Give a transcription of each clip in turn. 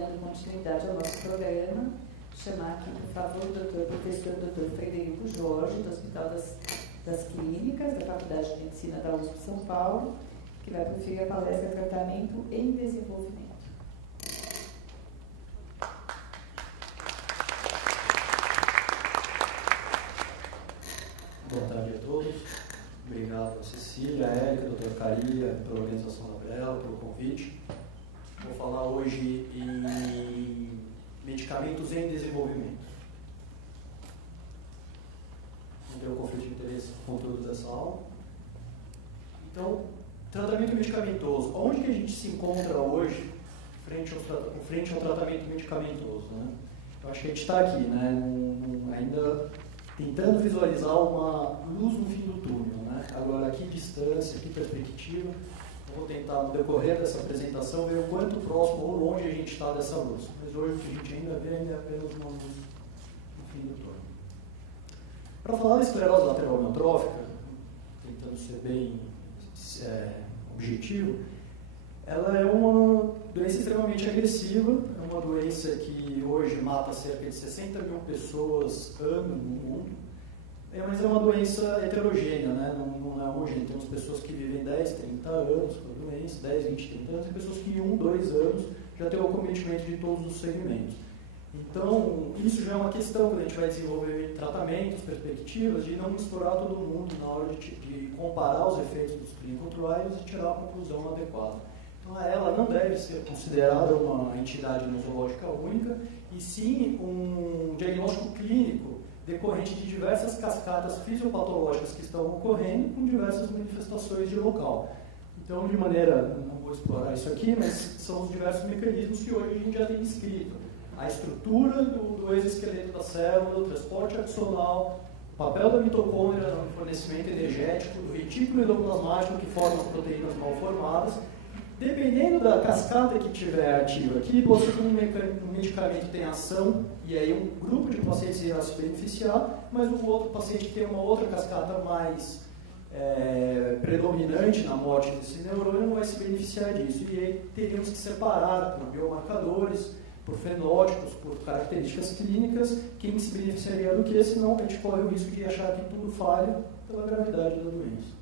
dando continuidade ao nosso programa, chamar aqui, por favor, o professor Dr. Frederico Jorge, do Hospital das Clínicas, da Faculdade de Medicina da USP São Paulo, que vai proferir a palestra Tratamento em Desenvolvimento. Boa tarde a todos. Obrigado a Cecília, a Érica, a doutora Caria, pela organização da Brela, pelo convite. Vou falar hoje em medicamentos em desenvolvimento. Não deu conflito de interesse com o conteúdo dessa aula. Então, tratamento medicamentoso. Onde que a gente se encontra hoje frente ao tratamento medicamentoso? Né? Eu acho que a gente está aqui, né? Ainda tentando visualizar uma luz no fim do túnel. Né? Agora, que distância, que perspectiva. Eu vou tentar, no decorrer dessa apresentação, ver o quanto próximo ou longe a gente está dessa luz. Mas hoje o que a gente ainda vê é apenas uma luz no fim do túnel. Para falar da esclerose lateral amiotrófica, tentando ser bem objetivo, ela é uma doença extremamente agressiva, é uma doença que hoje mata cerca de 60 mil pessoas ano no mundo, mas é uma doença heterogênea, né? Não é homogênea. Temos pessoas que vivem 10, 30 anos com a doença, 10, 20, 30 anos, e pessoas que em 1, 2 anos já têm o acometimento de todos os segmentos. Então, isso já é uma questão que a gente vai desenvolver tratamentos, perspectivas, de não misturar todo mundo na hora de comparar os efeitos dos clinical trials e tirar a conclusão adequada. Então, ela não deve ser considerada uma entidade nosológica única, e sim um diagnóstico clínico decorrente de diversas cascatas fisiopatológicas que estão ocorrendo com diversas manifestações de local. Então, de maneira, não vou explorar isso aqui, mas são os diversos mecanismos que hoje a gente já tem descrito. A estrutura do exoesqueleto da célula, o transporte axonal, o papel da mitocôndria no fornecimento energético, do retículo endoplasmático que forma as proteínas mal formadas. Dependendo da cascata que tiver ativa aqui, você com um medicamento tem ação, e aí um grupo de pacientes irá se beneficiar, mas um outro paciente que tem uma outra cascata mais predominante na morte desse neurônio não vai se beneficiar disso. E aí teríamos que separar por biomarcadores, por fenótipos, por características clínicas, quem se beneficiaria do que, senão a gente corre o risco de achar que tudo falha pela gravidade da doença.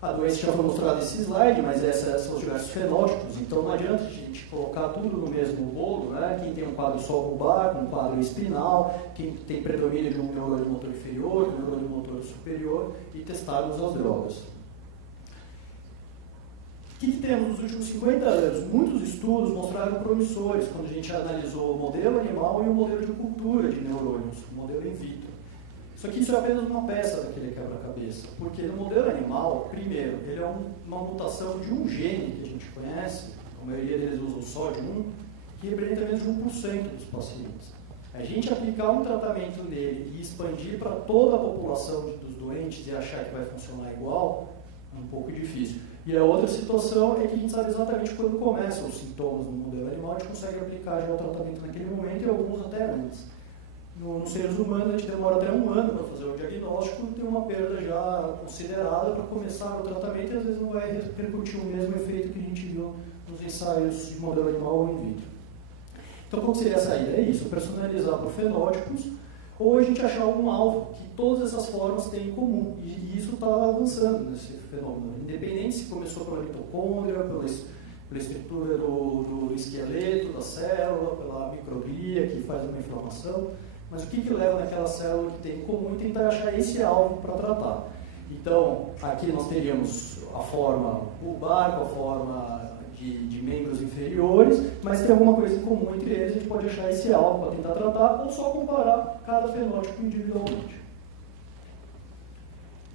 A doença já foi mostrada nesse slide, mas esses são os diversos fenótipos, então não adianta a gente colocar tudo no mesmo bolo, né? Quem tem um quadro só bulbar, um quadro espinal, quem tem predomínio de um neurônio motor inferior, um neurônio motor superior, e testarmos as drogas. O que temos nos últimos 50 anos? Muitos estudos mostraram promissores quando a gente analisou o modelo animal e o modelo de cultura de neurônios, o modelo in vitro. Só que isso é apenas uma peça daquele quebra-cabeça, porque no modelo animal, primeiro, ele é uma mutação de um gene que a gente conhece, a maioria deles usam só de um, que representa menos de 1% dos pacientes. A gente aplicar um tratamento nele e expandir para toda a população dos doentes e achar que vai funcionar igual, é um pouco difícil. E a outra situação é que a gente sabe exatamente quando começam os sintomas no modelo animal, a gente consegue aplicar já o tratamento naquele momento e alguns até antes. Nos seres humanos, a gente demora até 1 ano para fazer o diagnóstico, tem uma perda já considerada para começar o tratamento e às vezes não vai repercutir o mesmo efeito que a gente viu nos ensaios de modelo animal ou in vitro. Então, qual seria a saída? É isso, personalizar por fenótipos, ou a gente achar algum alvo que todas essas formas têm em comum. E isso está avançando nesse fenômeno. Independente se começou pela mitocôndria, pela estrutura do esqueleto da célula, pela microglia que faz uma inflamação, mas o que leva naquela célula que tem em comum e tentar achar esse alvo para tratar. Então, aqui nós teríamos a forma bulbar com a forma de membros inferiores, mas tem alguma coisa em comum entre eles, a gente pode achar esse alvo para tentar tratar, ou só comparar cada fenótipo individualmente.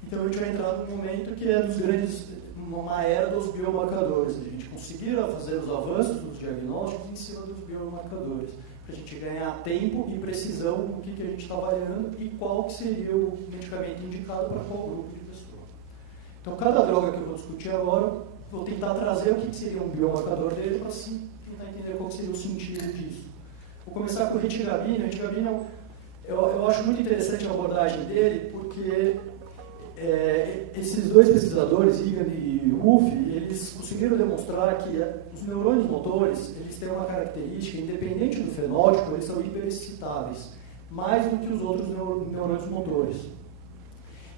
Então a gente vai entrar num momento que é dos grandes, uma era dos biomarcadores, a gente conseguir fazer os avanços dos diagnósticos em cima dos biomarcadores, para a gente ganhar tempo e precisão no que a gente está avaliando e qual que seria o medicamento indicado para qual grupo de pessoa. Então cada droga que eu vou discutir agora, vou tentar trazer o que seria um biomarcador dele para assim, tentar entender qual seria o sentido disso. Vou começar com o retigabina. O retigabina, eu acho muito interessante a abordagem dele, porque esses dois pesquisadores, Egan e Wolff, eles conseguiram demonstrar que os neurônios motores, eles têm uma característica, independente do fenótipo, eles são hiperexcitáveis, mais do que os outros neurônios motores.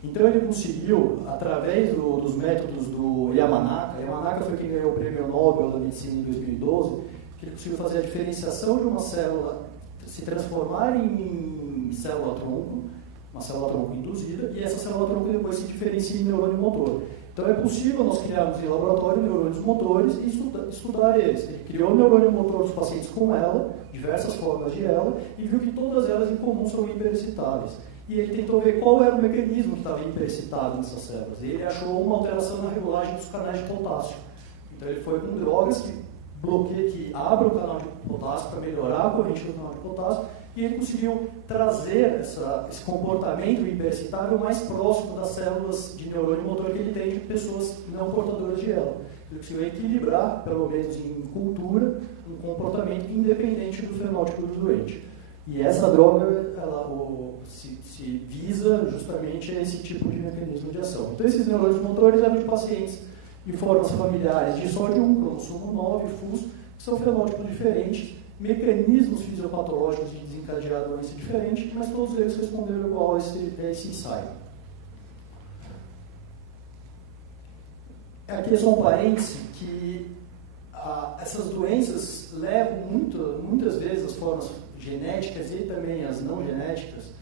Então ele conseguiu, através dos métodos do Yamanaka foi quem ganhou o Prêmio Nobel da Medicina em 2012, que ele conseguiu fazer a diferenciação de uma célula se transformar em célula-tronco, uma célula-tronco induzida, e essa célula-tronco depois se diferencia em neurônio motor. Então é possível nós criarmos em laboratório neurônios motores e estudar eles. Ele criou o neurônio motor dos pacientes com ela, diversas formas de ela, e viu que todas elas em comum são hiperexcitáveis. E ele tentou ver qual era o mecanismo que estava hiperexcitado nessas células. E ele achou uma alteração na regulagem dos canais de potássio. Então ele foi com drogas que abrem o canal de potássio para melhorar a corrente do canal de potássio, e ele conseguiu trazer esse comportamento hiperexcitável mais próximo das células de neurônio motor que ele tem de pessoas não portadoras de ela. Ele conseguiu equilibrar, pelo menos em cultura, um comportamento independente do fenótipo do doente. E essa droga, se visa justamente esse tipo de mecanismo de ação. Então esses neurônios motores eram de pacientes de formas familiares de sódio 1, cromossomo 9, FUS, que são fenótipos diferentes, mecanismos fisiopatológicos de desencadear a doença diferente, mas todos eles responderam igual a esse ensaio. Aqui é só um parêntese que essas doenças levam muitas vezes as formas genéticas e também as não genéticas,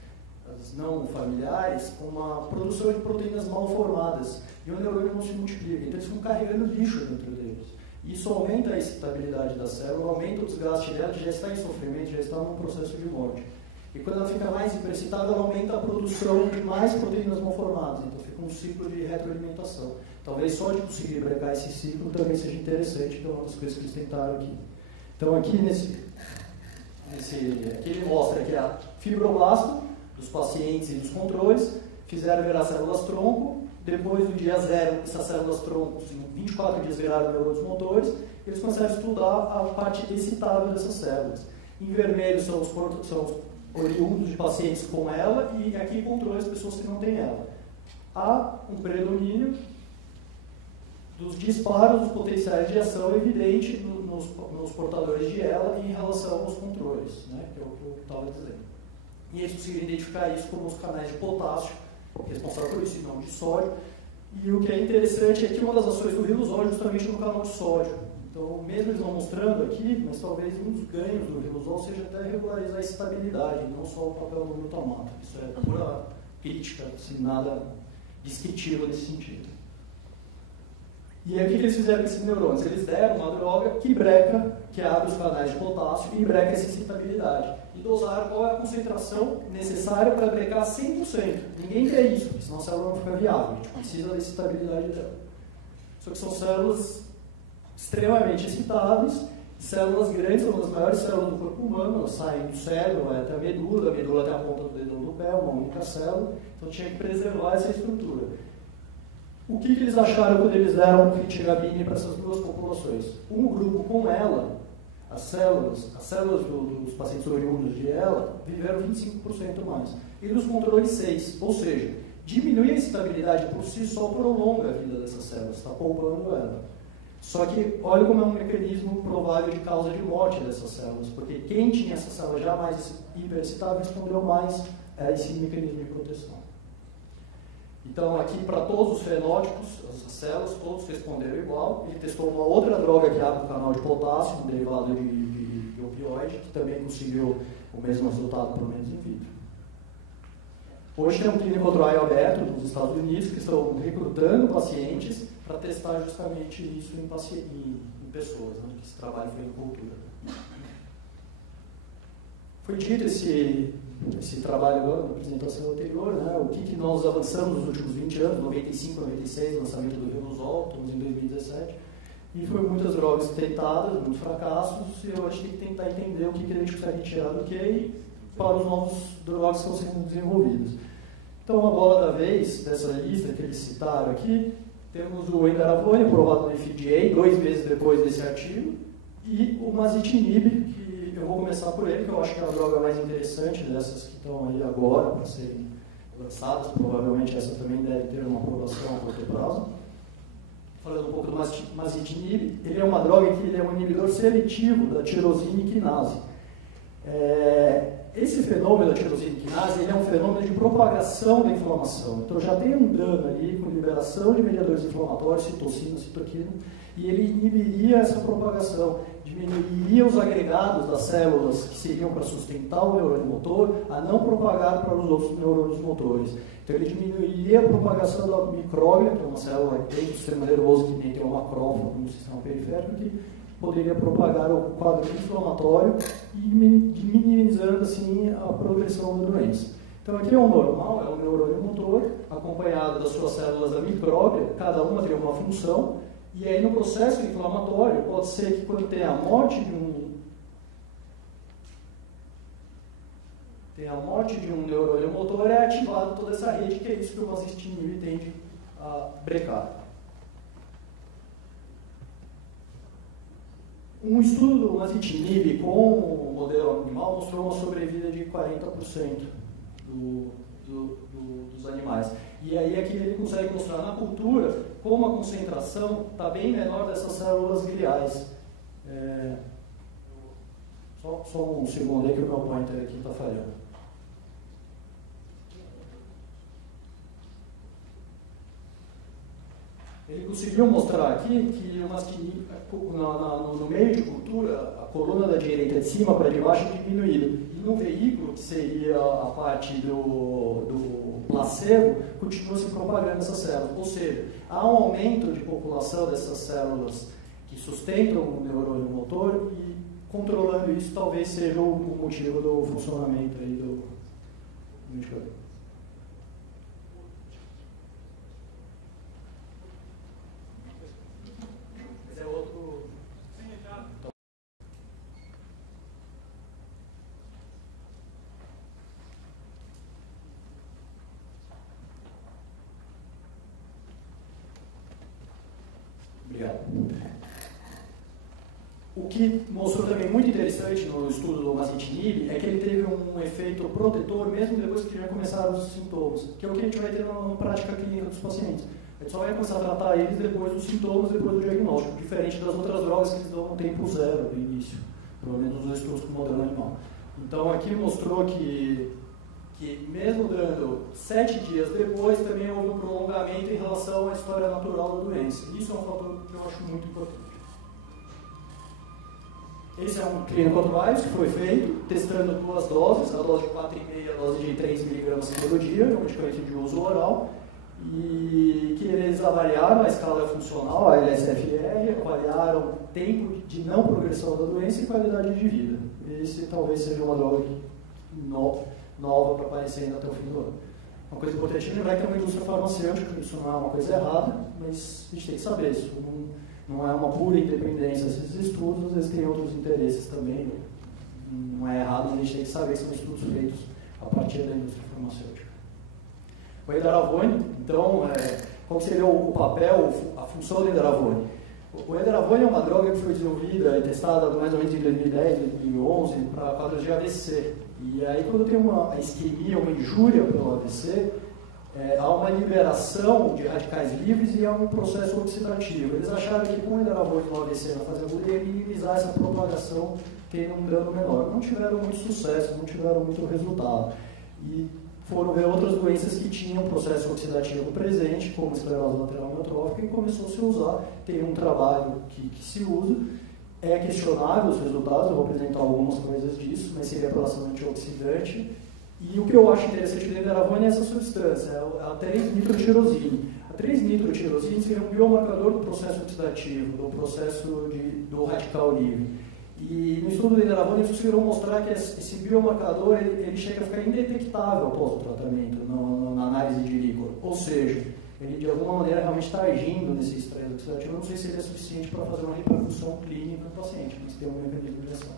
as não familiares, com uma produção de proteínas mal formadas, e o neurônio não se multiplica, então eles ficam carregando lixo dentro deles. Isso aumenta a excitabilidade da célula, aumenta o desgaste dela, que já está em sofrimento, já está num processo de morte. E quando ela fica mais hiperexcitada, ela aumenta a produção de mais proteínas mal formadas, então fica um ciclo de retroalimentação. Talvez só de conseguir brecar esse ciclo também seja interessante, que é uma das coisas que eles tentaram aqui. Então aqui aqui ele mostra que a fibroblasto dos pacientes e dos controles fizeram virar células-tronco. Depois do dia 0, essas células-tronco, em 24 dias viraram neurônios motores, eles começaram a estudar a parte excitável dessas células. Em vermelho são os oriundos de pacientes com ela, e aqui em controle as pessoas que não têm ela. Há um predomínio dos disparos dos potenciais de ação evidente nos portadores de ela em relação aos controles, né, que é o que eu estava dizendo. E eles conseguiram identificar isso como os canais de potássio, responsável por isso, e não de sódio. E o que é interessante é que uma das ações do riluzol é justamente no canal de sódio. Então, mesmo eles não mostrando aqui, mas talvez um dos ganhos do riluzol seja até regularizar a estabilidade, não só o papel do glutamato. Isso é pura crítica, assim, nada descritivo nesse sentido. E aí o que eles fizeram com esses neurônios? Eles deram uma droga que abre os canais de potássio e breca essa excitabilidade. E dosaram qual é a concentração necessária para brecar 100%. Ninguém quer isso, porque senão a célula não fica viável. A gente precisa da excitabilidade dela. Só que são células extremamente excitáveis, células grandes, são uma das maiores células do corpo humano, elas saem do cérebro, vai até a medula até a ponta do dedão do pé, uma única célula. Então tinha que preservar essa estrutura. O que eles acharam quando eles deram Critigabine para essas duas populações? Um grupo com ela, as células dos pacientes oriundos de ela, viveram 25% mais. E dos controles 6%. Ou seja, diminuir a excitabilidade por si só prolonga a vida dessas células, está poupando ela. Só que olha como é um mecanismo provável de causa de morte dessas células, porque quem tinha essa célula já mais hiperexcitável respondeu mais a esse mecanismo de proteção. Então, aqui, para todos os fenótipos, as células, todos responderam igual. Ele testou uma outra droga que abre o canal de potássio, um derivado de opioide, que também conseguiu o mesmo resultado, pelo menos in vitro. Hoje tem um clinical trial aberto nos Estados Unidos, que estão recrutando pacientes para testar justamente isso em pessoas, né, que esse trabalho foi em cultura. Foi dito esse trabalho agora, na apresentação anterior, né, o que nós avançamos nos últimos 20 anos, 95, 96, lançamento do riluzol, estamos em 2017, e foi muitas drogas tentadas, muitos fracassos, e eu acho que tem que tentar entender o que a gente consegue tirar do que para os novos drogas que estão sendo desenvolvidas. Então, uma bola da vez dessa lista que eles citaram aqui, temos o Endaravone, aprovado no FDA, 2 meses depois desse artigo, e o Masitinib, que eu vou começar por ele, que eu acho que é a droga mais interessante dessas que estão aí agora para serem avançadas, provavelmente essa também deve ter uma aprovação a curto prazo. Falando um pouco do masitinib, ele é uma droga que ele é um inibidor seletivo da tirosina quinase. Esse fenômeno da tirosina quinase ele é um fenômeno de propagação da inflamação. Então já tem um dano ali com liberação de mediadores inflamatórios, citocina, citoquina, e ele inibiria essa propagação, diminuiria os agregados das células que seriam para sustentar o neurônio motor a não propagar para os outros neurônios motores. Então ele diminuiria a propagação da micróglia, que é uma célula dentro do sistema nervoso que tem uma macrófago no sistema periférico, que poderia propagar o quadro inflamatório e minimizando assim a progressão da doença. Então aqui é um normal, é um neurônio motor, acompanhado das suas células da micróglia, cada uma tem uma função, e aí no processo inflamatório pode ser que quando tem a morte de um neurônio motor, é ativada toda essa rede, que é isso que o masitinib tende a brecar. Um estudo do masitinib com o modelo animal mostrou uma sobrevida de 40% dos animais. E aí aqui ele consegue mostrar na cultura como a concentração está bem menor dessas células gliais. Só um segundo aí que o meu pointer aqui está falhando. Ele conseguiu mostrar aqui que o masitinib, no meio de cultura, a coluna da direita de cima para de baixo é diminuída. E no veículo, que seria a parte do placebo, continua se propagando essas células. Ou seja, há um aumento de população dessas células que sustentam o neurônio motor e controlando isso talvez seja o motivo do funcionamento aí do medicamento. O que mostrou também muito interessante no estudo do masitinib é que ele teve um efeito protetor mesmo depois que já começaram os sintomas, que é o que a gente vai ter na prática clínica dos pacientes. A gente só vai começar a tratar eles depois dos sintomas, depois do diagnóstico, diferente das outras drogas que eles dão no tempo zero do início, pelo menos nos estudos com o modelo animal. Então aqui mostrou que mesmo dando 7 dias depois, também houve um prolongamento em relação à história natural da doença. Isso é um fator que eu acho muito importante. Esse é um clinical trial que foi feito, testando 2 doses, a dose de 4,5 e a dose de 3 mg todo dia, é um medicamento de uso oral, e que eles avaliaram a escala funcional, a LSFR, avaliaram tempo de não progressão da doença e qualidade de vida. Esse talvez seja uma droga nova para aparecer ainda até o fim do ano. Uma coisa importante é lembrar que é uma indústria farmacêutica, isso não é uma coisa errada, mas a gente tem que saber isso. Não é uma pura independência esses estudos, às vezes tem outros interesses também. Não é errado, mas a gente tem que saber que são estudos feitos a partir da indústria farmacêutica. O edaravone, então, qual seria o papel, a função do edaravone? O edaravone é uma droga que foi desenvolvida e testada mais ou menos em 2010, 2011 para quadros de AVC. E aí, quando tem uma isquemia, uma injúria pelo AVC, há uma liberação de radicais livres e há um processo oxidativo. Eles acharam que com o edaravone no AVC na fase aguda ia minimizar essa propagação, tendo um dano menor. Não tiveram muito sucesso, não tiveram muito resultado. E foram ver outras doenças que tinham processo oxidativo presente, como esclerose lateral amiotrófica, e começou a se usar. Tem um trabalho que se usa. É questionável os resultados, eu vou apresentar algumas coisas disso, mas seria relação antioxidante. E o que eu acho interessante do edaravone é essa substância, a 3-nitrotirosine. A 3-nitrotirosine seria um biomarcador do processo oxidativo, do processo do radical livre. E no estudo do edaravone eles conseguiram mostrar que esse biomarcador ele chega a ficar indetectável após o tratamento, na análise de líquor. Ou seja, ele de alguma maneira realmente está agindo nesse estresse oxidativo. Eu não sei se ele é suficiente para fazer uma repercussão clínica no paciente, mas tem um mecanismo de ação.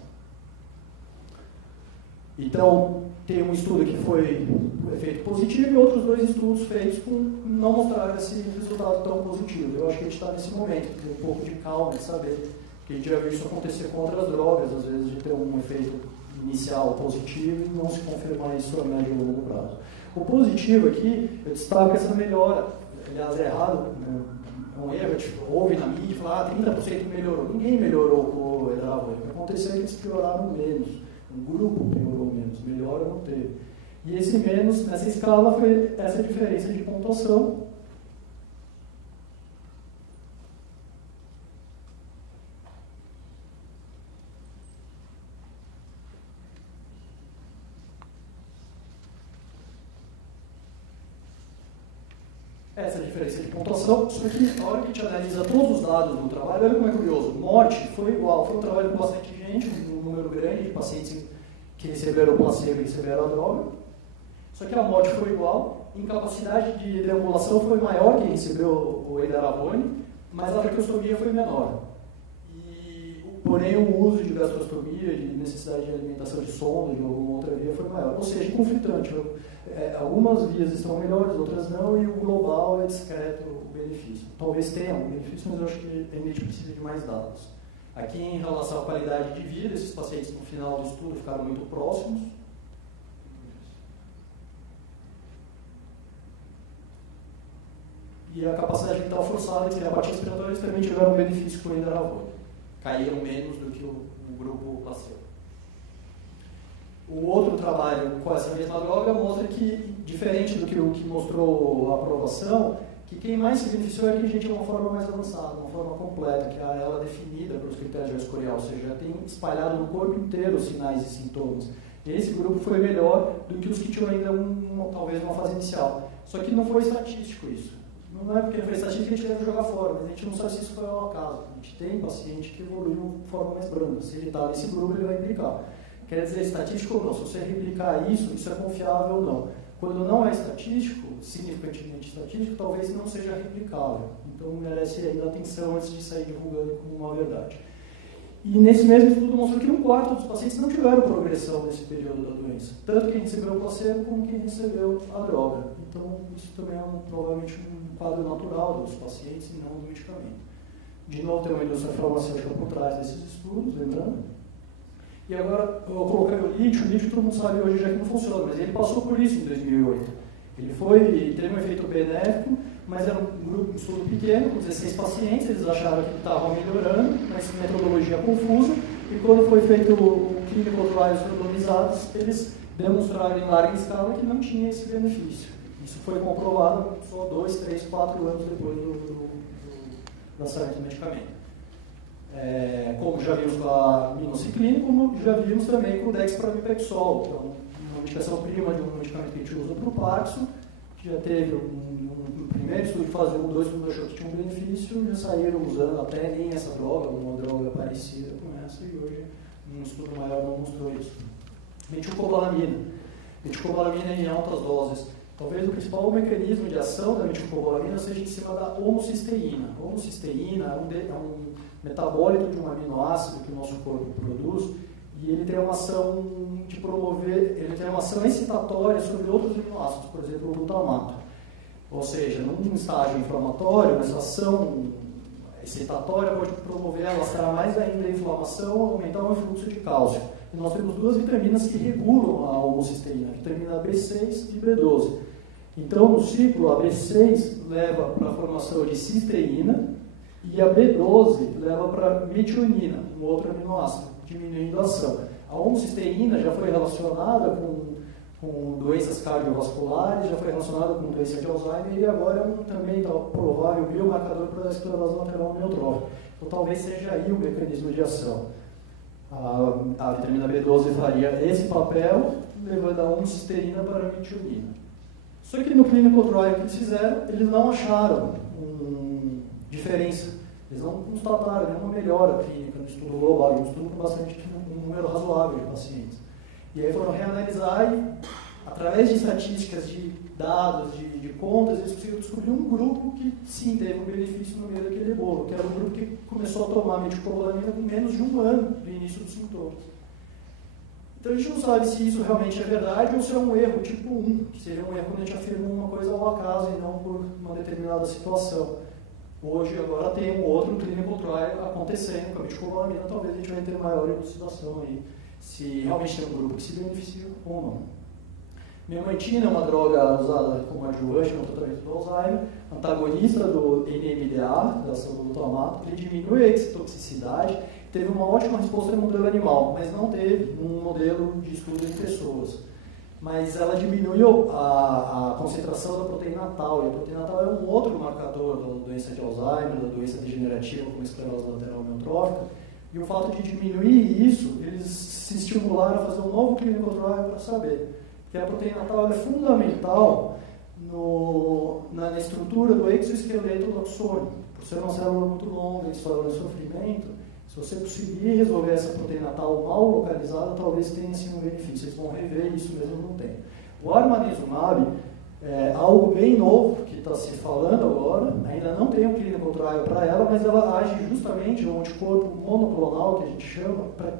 Então, tem um estudo que foi efeito positivo e outros 2 estudos feitos com não mostraram esse resultado tão positivo. Eu acho que a gente está nesse momento, de ter um pouco de calma, de saber, porque a gente já viu isso acontecer com outras drogas, às vezes de ter um efeito inicial positivo e não se confirmar isso a médio e longo prazo. O positivo aqui, eu destaco essa melhora. Aliás, é errado, né? É um erro, tipo, houve na mídia, falar 30% melhorou. Ninguém melhorou com o edaravone. O que aconteceu é que eles pioraram menos. Um grupo piorou menos, melhora não teve. E esse menos, nessa escala, foi essa diferença de pontuação. Essa diferença de pontuação, só que a hora que a gente analisa todos os dados do trabalho, olha como é curioso. Morte foi igual, foi um trabalho com bastante gente, um número grande de pacientes que receberam o placebo e receberam a droga. Só que a morte foi igual, incapacidade de deambulação foi maior quem recebeu o edaravone, mas a traqueostomia foi menor. Porém, o uso de gastrostomia, de necessidade de alimentação de sonda, de alguma outra via, foi maior. Ou seja, conflitante. Algumas vias estão melhores, outras não, e o global é discreto o benefício. Talvez tenha um benefício, mas eu acho que a gente precisa de mais dados. Aqui, em relação à qualidade de vida, esses pacientes no final do estudo ficaram muito próximos. E a capacidade vital forçada, que é a apatia respiratória, eles também tiveram um benefício com o edaravone. Caíram menos do que o grupo placebo. O outro trabalho com essa mesma droga mostra que, diferente do que o que mostrou a aprovação, que quem mais se beneficiou é quem já tinha uma forma mais avançada, uma forma completa, que é ela definida pelos critérios de escorial, ou seja, já tem espalhado no corpo inteiro os sinais e sintomas. Esse grupo foi melhor do que os que tinham ainda talvez uma fase inicial. Só que não foi estatístico isso. Não é porque não foi estatístico que a gente deve jogar fora, mas a gente não sabe se isso foi ao acaso. A gente tem paciente que evoluiu de forma mais branda. Se ele está nesse grupo, ele vai implicar. Quer dizer, estatístico ou não, se você replicar isso é confiável ou não. Quando não é estatístico, significantemente estatístico, talvez não seja replicável. Então merece ainda atenção antes de sair divulgando como uma verdade. E nesse mesmo estudo mostrou que 1/4 dos pacientes não tiveram progressão nesse período da doença. Tanto quem recebeu o placebo como quem recebeu a droga. Então isso também é provavelmente um quadro natural dos pacientes e não do medicamento. De novo tem uma indústria farmacêutica por trás desses estudos, lembrando. E agora, eu coloquei o lítio todo mundo sabe hoje já que não funciona, mas ele passou por isso em 2008. Ele teve um efeito benéfico, mas era um estudo pequeno, com 16 pacientes, eles acharam que estavam melhorando, mas metodologia confusa, e quando foi feito o clinical trials randomizados, eles demonstraram em larga escala que não tinha esse benefício. Isso foi comprovado só 2, 3, 4 anos depois do lançamento do medicamento. Como já vimos com a minociclina, como já vimos também com o dexpramipexol, que é uma medicação prima de um medicamento que a gente usa para o Parkinson, que já teve um primeiro estudo de fase 1, 2, que achou que tinha um benefício, já saíram usando até nem essa droga, uma droga parecida com essa, e hoje um estudo maior não mostrou isso. Metilcobalamina. Metilcobalamina em altas doses. Talvez o principal mecanismo de ação da metilcobalamina seja em cima da homocisteína. A homocisteína é um metabólito de um aminoácido que o nosso corpo produz, e ele tem uma ação de promover, ele tem uma ação excitatória sobre outros aminoácidos, por exemplo, o glutamato. Ou seja, num estágio inflamatório, essa ação excitatória pode promover, alastrar mais ainda a inflamação, aumentar o influxo de cálcio. E nós temos duas vitaminas que regulam a homocisteína, a vitamina B6 e B12. Então, no ciclo, a B6 leva para a formação de cisteína, e a B12 leva para metionina, um outro aminoácido, diminuindo a ação. A homocisteína já foi relacionada com doenças cardiovasculares, já foi relacionada com doença de Alzheimer, e agora é também provável biomarcador para a esclerose lateral amiotrófica. Então talvez seja aí o mecanismo de ação. A vitamina B12 faria esse papel, levando a homocisteína para a metionina. Só que no clinical trial que eles fizeram, eles não acharam diferença. Eles não constataram nenhuma melhora clínica no estudo global, um estudo com um número razoável de pacientes. E aí foram reanalisar e, através de estatísticas, de dados, de contas, eles conseguiram descobrir um grupo que sim teve um benefício no meio daquele bolo, que era um grupo que começou a tomar metilcobalamina com menos de 1 ano do início dos sintomas. Então a gente não sabe se isso realmente é verdade ou se é um erro tipo 1, que seria um erro quando a gente afirma uma coisa ao acaso e não por uma determinada situação. Hoje, agora tem um outro clinical trial acontecendo com a metilcobalamina, talvez a gente vai ter maior elucidação aí, se realmente tem um grupo que se beneficia ou não. Memantina é uma droga usada como adjuvante no tratamento do Alzheimer, antagonista do NMDA, da ação do glutamato, ele diminui a excitotoxicidade, teve uma ótima resposta no modelo animal, mas não teve num modelo de estudo em pessoas. Mas ela diminuiu a concentração da proteína tau, e a proteína tau é um outro marcador da doença de Alzheimer, da doença degenerativa como esclerose lateral amiotrófica, e o fato de diminuir isso, eles se estimularam a fazer um novo clinical trial para saber. Porque a proteína tau é fundamental na estrutura do exoesqueleto do axônio. Por ser uma célula muito longa, história de sofrimento, se você conseguir resolver essa proteína tau mal localizada, talvez tenha sim um benefício. Vocês vão rever isso mesmo não tem. O armarizumab é algo bem novo que está se falando agora, ainda não tem um clinical trial para ela, mas ela age justamente um anticorpo monoclonal, que a gente chama, para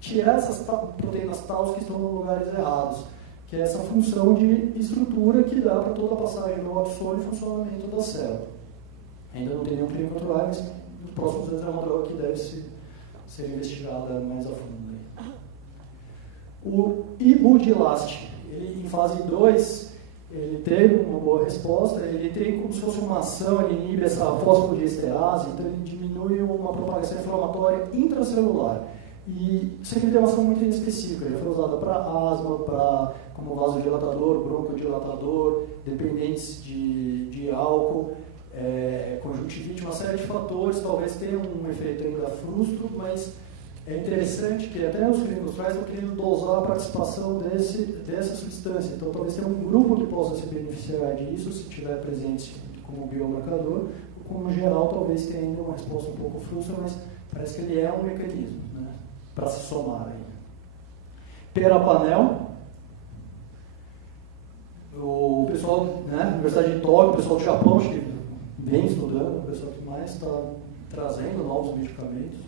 tirar essas proteínas tau que estão nos lugares errados, que é essa função de estrutura que dá para toda a passagem do axônio e funcionamento da célula. Ainda não tem nenhum clinical trial, mas nos próximos anos é uma droga que deve ser investigada mais a fundo. O Ibudilast, ele em fase 2, ele teve uma boa resposta, ele tem como se fosse uma ação, ele inibe essa fosfodiesterase, então ele diminui uma propagação inflamatória intracelular. E isso aqui tem uma ação muito específica, já foi usada para asma, como vasodilatador, broncodilatador, dependentes de álcool, conjuntivite, uma série de fatores, talvez tenha um efeito ainda frustro, mas é interessante que até os clínicos trials estão querendo dosar a participação dessa substância, então talvez tenha um grupo que possa se beneficiar disso, se estiver presente como biomarcador, como geral talvez tenha ainda uma resposta um pouco frustra, mas parece que ele é um mecanismo, né, para se somar aí. Perapanel, o pessoal, né, Universidade de Tóquio, o pessoal do Japão, acho que vem estudando, o pessoal que mais está trazendo novos medicamentos,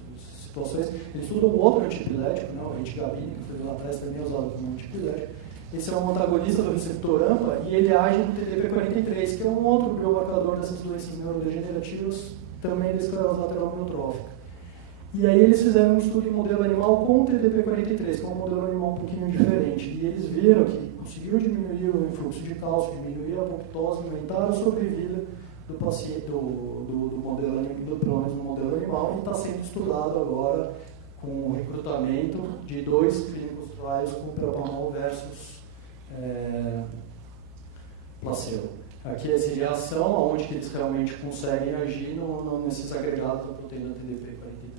situações. Eles estudam um outro antipilético, né, o retigabina, que foi lá atrás também usado como antipilético. Esse é um antagonista do receptor AMPA e ele age no TDP-43, que é um outro biomarcador dessas doenças neurodegenerativas, também da esclerose lateral amiotrófica. E aí eles fizeram um estudo em modelo animal com o TDP-43, que é um modelo animal um pouquinho diferente. E eles viram que conseguiu diminuir o influxo de cálcio, diminuir a apoptose, aumentar a sobrevida do paciente, do modelo do Pronis no modelo animal, e está sendo estudado agora com o recrutamento de 2 clínicos trials com peropanol versus placebo. Aqui seria a ação onde eles realmente conseguem agir nesses agregados da proteína TDP-43.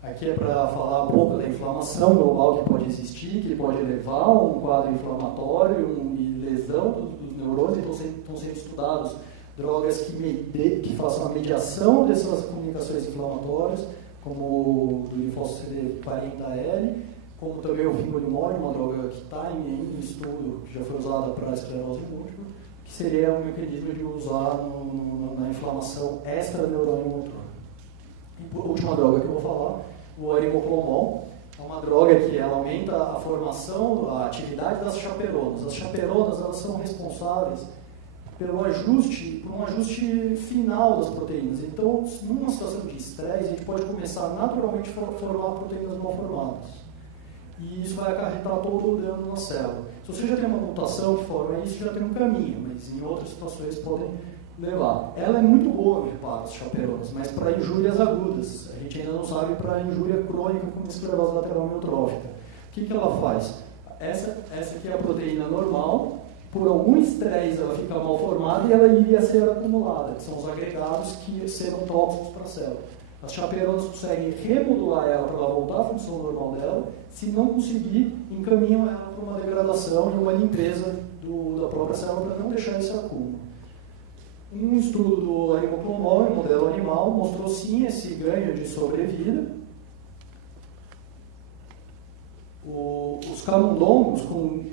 Aqui é para falar um pouco da inflamação global que pode existir, que pode levar a um quadro inflamatório e lesão dos neurônios, então estão sendo estudados drogas que façam a mediação dessas comunicações inflamatórias, como o do linfócito CD40L, como também o fingolimod, uma droga que está em estudo, que já foi usada para a esclerose múltipla, que seria um mecanismo de usar na inflamação extraneurônio-motor. A última droga que eu vou falar, o arimoclomol, é uma droga que ela aumenta a formação, a atividade das chaperonas. As chaperonas, elas são responsáveis por um ajuste final das proteínas. Então, numa situação de estresse, a gente pode começar naturalmente a formar proteínas mal formadas. E isso vai acarretar todo o dano na célula. Se você já tem uma mutação que forma isso, já tem um caminho, mas em outras situações podem levar. Ela é muito boa no reparo, as chaperonas, mas para injúrias agudas. A gente ainda não sabe para injúria crônica, como esclerose lateral amiotrófica. O que ela faz? Essa aqui é a proteína normal, por algum estresse ela fica mal formada e ela iria ser acumulada, que são os agregados que serão tóxicos para a célula. As chaperonas conseguem remodular ela para ela voltar à função normal dela, se não conseguir, encaminham ela para uma degradação e uma limpeza da própria célula para não deixar esse acúmulo. Um estudo do arimoclomol, em modelo animal, mostrou sim esse ganho de sobrevida. Os camundongos, com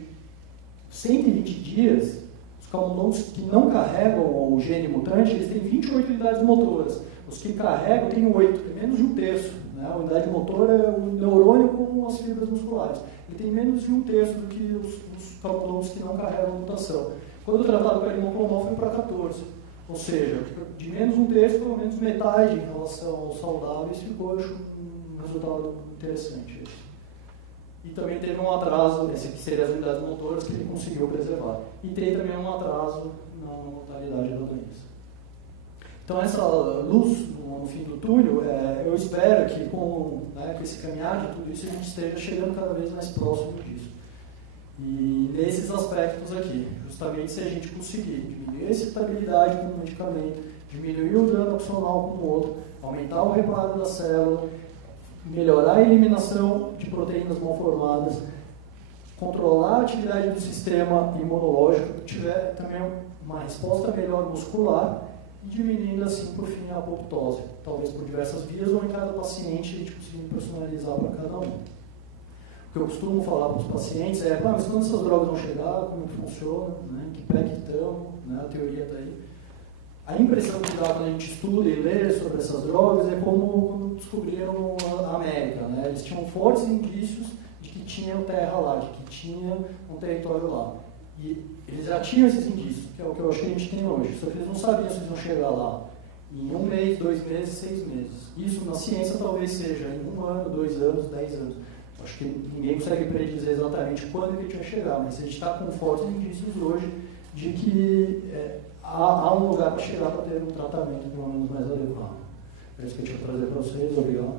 120 dias, os camundongos que não carregam o gene mutante, eles têm 28 unidades motoras. Os que carregam têm 8, é menos de 1/3. Né? A unidade motora é o neurônio com as fibras musculares. Ele tem menos de 1/3 do que os camundongos que não carregam a mutação. Quando tratado com arimoclomol foi para 14. Ou seja, de menos 1/3, pelo menos metade em relação aos saudáveis, ficou, acho, um resultado interessante. e também teve um atraso, esse que seria as unidades motoras, que ele conseguiu preservar. E tem também um atraso na mortalidade da doença. Então, essa luz no fim do túnel, eu espero que com esse caminhar de tudo isso, a gente esteja chegando cada vez mais próximo disso. E nesses aspectos aqui, justamente se a gente conseguir diminuir a excitabilidade com o medicamento, diminuir o dano opcional com o outro, aumentar o reparo da célula, melhorar a eliminação de proteínas mal formadas, controlar a atividade do sistema imunológico, tiver também uma resposta melhor muscular e diminuindo assim, por fim, a apoptose, talvez por diversas vias ou em cada paciente a gente conseguir personalizar para cada um. O que eu costumo falar para os pacientes é, mas quando essas drogas vão chegar, como que funciona, né? Que pé que estão, né? A teoria está aí. A impressão que dá quando a gente estuda e lê sobre essas drogas é como quando descobriram a América, né? Eles tinham fortes indícios de que tinha terra lá, de que tinha um território lá. E eles já tinham esses indícios, que é o que eu acho que a gente tem hoje, só que eles não sabiam se eles iam chegar lá em 1 mês, 2 meses, 6 meses. Isso na ciência talvez seja em 1 ano, 2 anos, 10 anos. Acho que ninguém consegue predizer exatamente quando que a gente vai chegar, mas a gente está com fortes indícios hoje de que há um lugar para chegar para ter um tratamento pelo menos mais adequado. É isso que eu tinha que trazer para vocês. Obrigado.